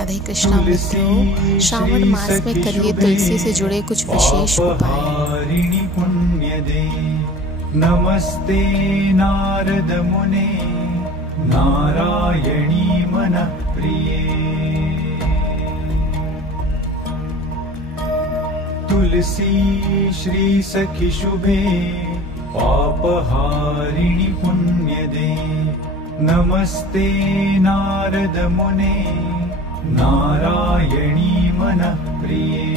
राधे कृष्णा मित्रों, श्रावण मास में करिए तुलसी से जुड़े कुछ विशेष उपाय। पुण्यदे नमस्ते नारद मुने नारायणी मन प्रिये। तुलसी श्री सखी शुभे पापहारिणि पुण्यदे नमस्ते नारद मुने नारायणी मन प्रिये।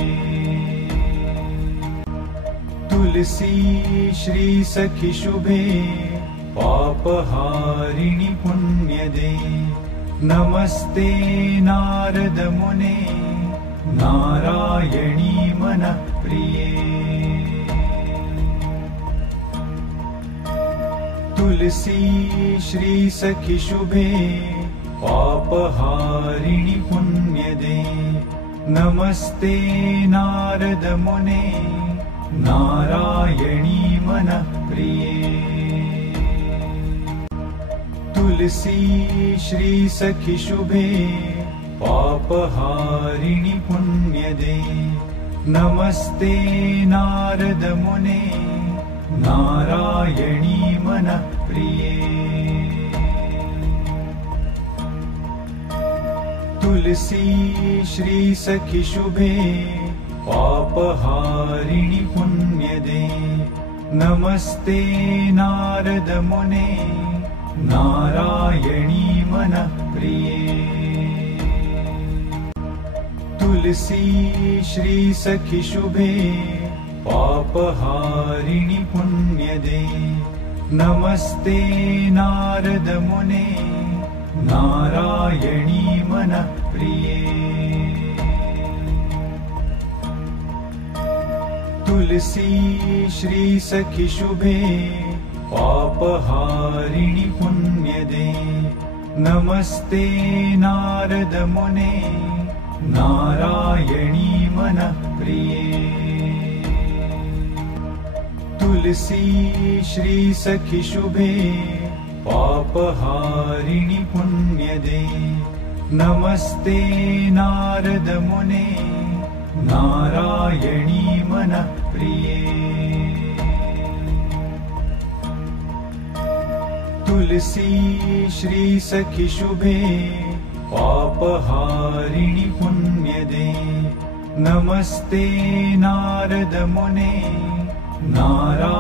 तुलसी श्री सखी शुभे पापहारिणि पुण्यदे नमस्ते नारद मुने नारायणी मन प्रिये। तुलसी श्री सखी शुभे पापहारिणि पुण्यदे नमस्ते नारद मुने नारायणी मन प्रिये। तुलसी श्री सखी शुभे पापहारिणि पुण्यदे नमस्ते नारद मुने नारायणी मन प्रिये। तुलसी श्री सखी शुभे पापहारिणि पुण्यदे नमस्ते नारद मुने नारायणी मन प्रिये। तुलसी श्री सखी शुभे पापहारिणि पुण्यदे नमस्ते नारद मुने नारायणी मन प्रिये। तुलसी श्री सखी शुभे पापहारिणि पुण्यदे नमस्ते नारद मुने नारायणी मन प्रिये। तुलसी श्री सखी शुभे पापहारिणि पुण्यदे नमस्ते नारद मुने नारायणी मन प्रिये। तुलसी श्री सखी शुभे पापहारिणि पुण्यदे नमस्ते नारद मुने नारायणी